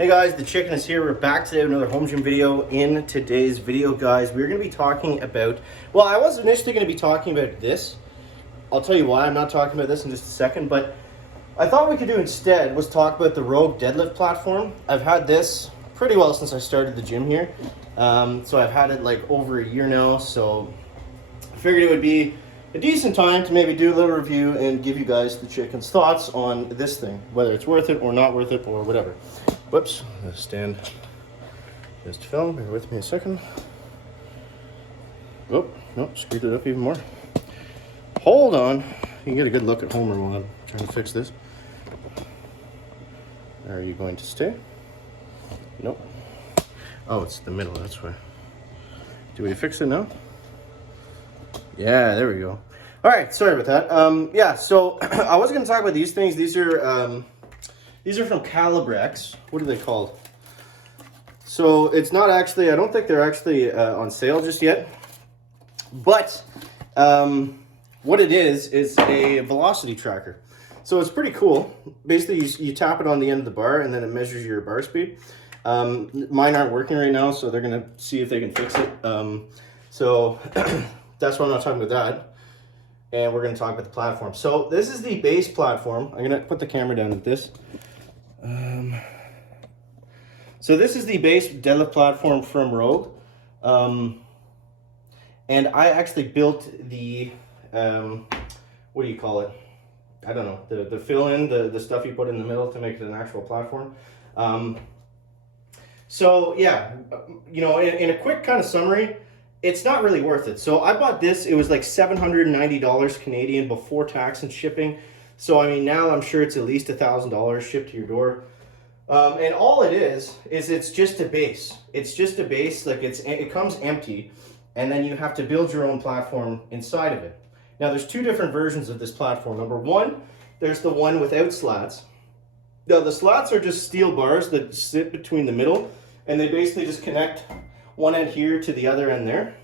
Hey guys, the chicken is here. We're back today with another home gym video. In today's video, guys, we're going to be talking about, well, I was initially going to be talking about this. I'll tell you why I'm not talking about this in just a second, but I thought what we could do instead was talk about the Rogue deadlift platform. I've had this pretty well since I started the gym here. So I've had it like over a year now, so I figured it would be a decent time to maybe do a little review and give you guys the chicken's thoughts on this thing, whether it's worth it or not worth it or whatever. Whoops, I'm gonna stand just fell. Bear with me a second. Oh, no, screwed it up even more. Hold on. You can get a good look at Homer while I'm trying to fix this. Are you going to stay? Nope. Oh, it's the middle, that's why. Do we fix it now? Yeah, there we go. All right, sorry about that. Yeah, so I was going to talk about these things. These are from Calibrex. What are they called? So it's not actually, I don't think they're actually on sale just yet. But what it is a velocity tracker. So it's pretty cool. Basically, you tap it on the end of the bar, and then it measures your bar speed. Mine aren't working right now, so they're going to see if they can fix it. So that's why I'm not talking about that. And we're going to talk about the platform. So this is the base platform. I'm going to put the camera down at this. So this is the base deadlift platform from Rogue. And I actually built the, what do you call it? I don't know, the fill-in, the stuff you put in the middle to make it an actual platform. So yeah, you know, in a quick kind of summary, it's not really worth it. So I bought this, it was like $790 Canadian before tax and shipping. So I mean, now I'm sure it's at least $1,000 shipped to your door. And all it is it's just a base. It's just a base, like it comes empty, and then you have to build your own platform inside of it. Now there's two different versions of this platform. Number one, there's the one without slats. Now the slats are just steel bars that sit between the middle, and they basically just connect one end here to the other end there.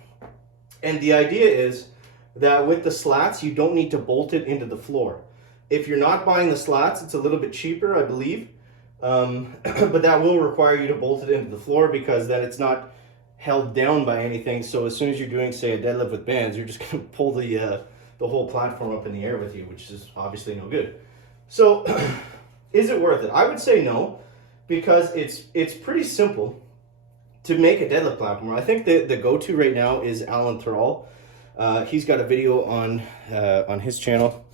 And the idea is that with the slats, you don't need to bolt it into the floor. If you're not buying the slats, it's a little bit cheaper, I believe. But that will require you to bolt it into the floor, because then it's not held down by anything. So as soon as you're doing, say, a deadlift with bands, you're just going to pull the whole platform up in the air with you, which is obviously no good. So is it worth it? I would say no, because it's pretty simple to make a deadlift platform. I think the go-to right now is Alan Thrall. He's got a video on his channel.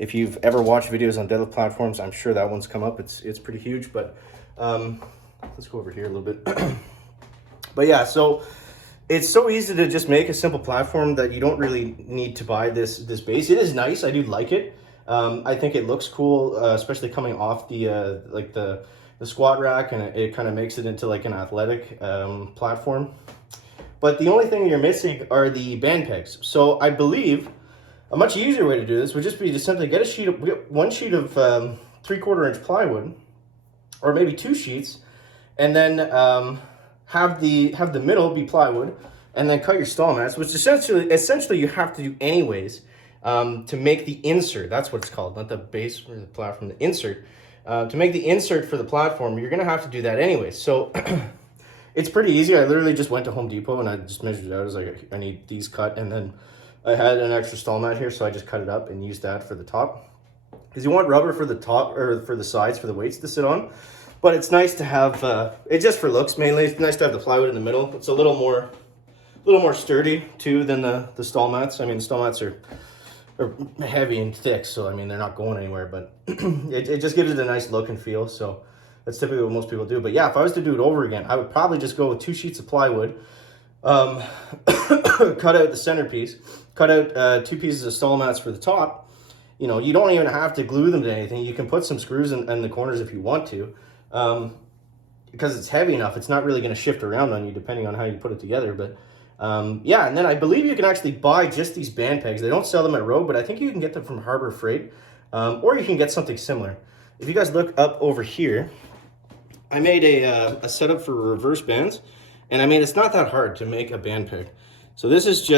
If you've ever watched videos on deadlift platforms, I'm sure that one's come up. It's pretty huge, but let's go over here a little bit. But yeah, so it's so easy to just make a simple platform that you don't really need to buy this base. It is nice. I do like it. I think it looks cool, especially coming off the like the squat rack, and it kind of makes it into like an athletic platform. But the only thing you're missing are the band pegs. So I believe a much easier way to do this would just be to simply get one sheet of 3/4 inch plywood, or maybe 2 sheets, and then have the middle be plywood, and then cut your stall mats, which essentially you have to do anyways, to make the insert. That's what it's called, not the base or the platform, the insert. To make the insert for the platform, you're going to have to do that anyway. So it's pretty easy. I literally just went to Home Depot and I just measured it out. I was like, I need these cut. And then I had an extra stall mat here, so I just cut it up and used that for the top. Because you want rubber for the top, or for the sides, for the weights to sit on. But it's nice to have, it's just for looks mainly. It's nice to have the plywood in the middle. It's a little more sturdy too than the stall mats. I mean, the stall mats are heavy and thick, so I mean they're not going anywhere, but it just gives it a nice look and feel. So that's typically what most people do. But yeah, if I was to do it over again, I would probably just go with 2 sheets of plywood, cut out the centerpiece, cut out 2 pieces of stall mats for the top. You know, you don't even have to glue them to anything. You can put some screws in the corners if you want to, because it's heavy enough. It's not really going to shift around on you depending on how you put it together. But yeah, and then I believe you can actually buy just these band pegs. They don't sell them at Rogue, but I think you can get them from Harbor Freight, or you can get something similar. If you guys look up over here, I made a setup for reverse bands, and I mean, it's not that hard to make a band peg. So this is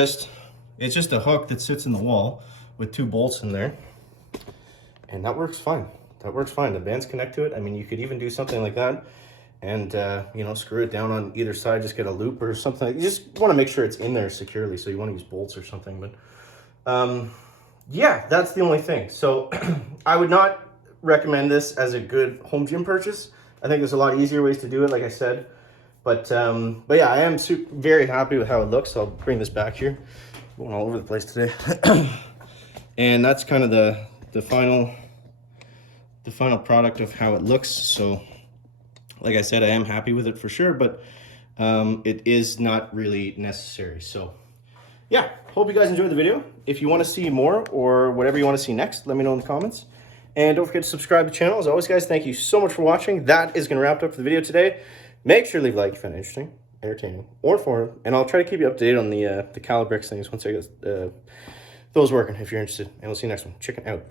it's just a hook that sits in the wall with 2 bolts in there, and that works fine. That works fine. The bands connect to it. I mean, you could even do something like that and you know, screw it down on either side. Just get a loop or something. You just want to make sure it's in there securely, so you want to use bolts or something. But yeah, that's the only thing. So I would not recommend this as a good home gym purchase. I think there's a lot easier ways to do it, like I said. But yeah, I am very happy with how it looks. I'll bring this back here. Going all over the place today. And that's kind of the final product of how it looks. So like I said, I am happy with it for sure, but it is not really necessary. So yeah, hope you guys enjoyed the video. If you want to see more or whatever you want to see next, let me know in the comments. And don't forget to subscribe to the channel. As always, guys, thank you so much for watching. That is going to wrap up the video today. Make sure to leave a like if you found it interesting, entertaining, or informative. And I'll try to keep you up to date on the Calibrix things once I get those working if you're interested. And we'll see you next one. Chicken out.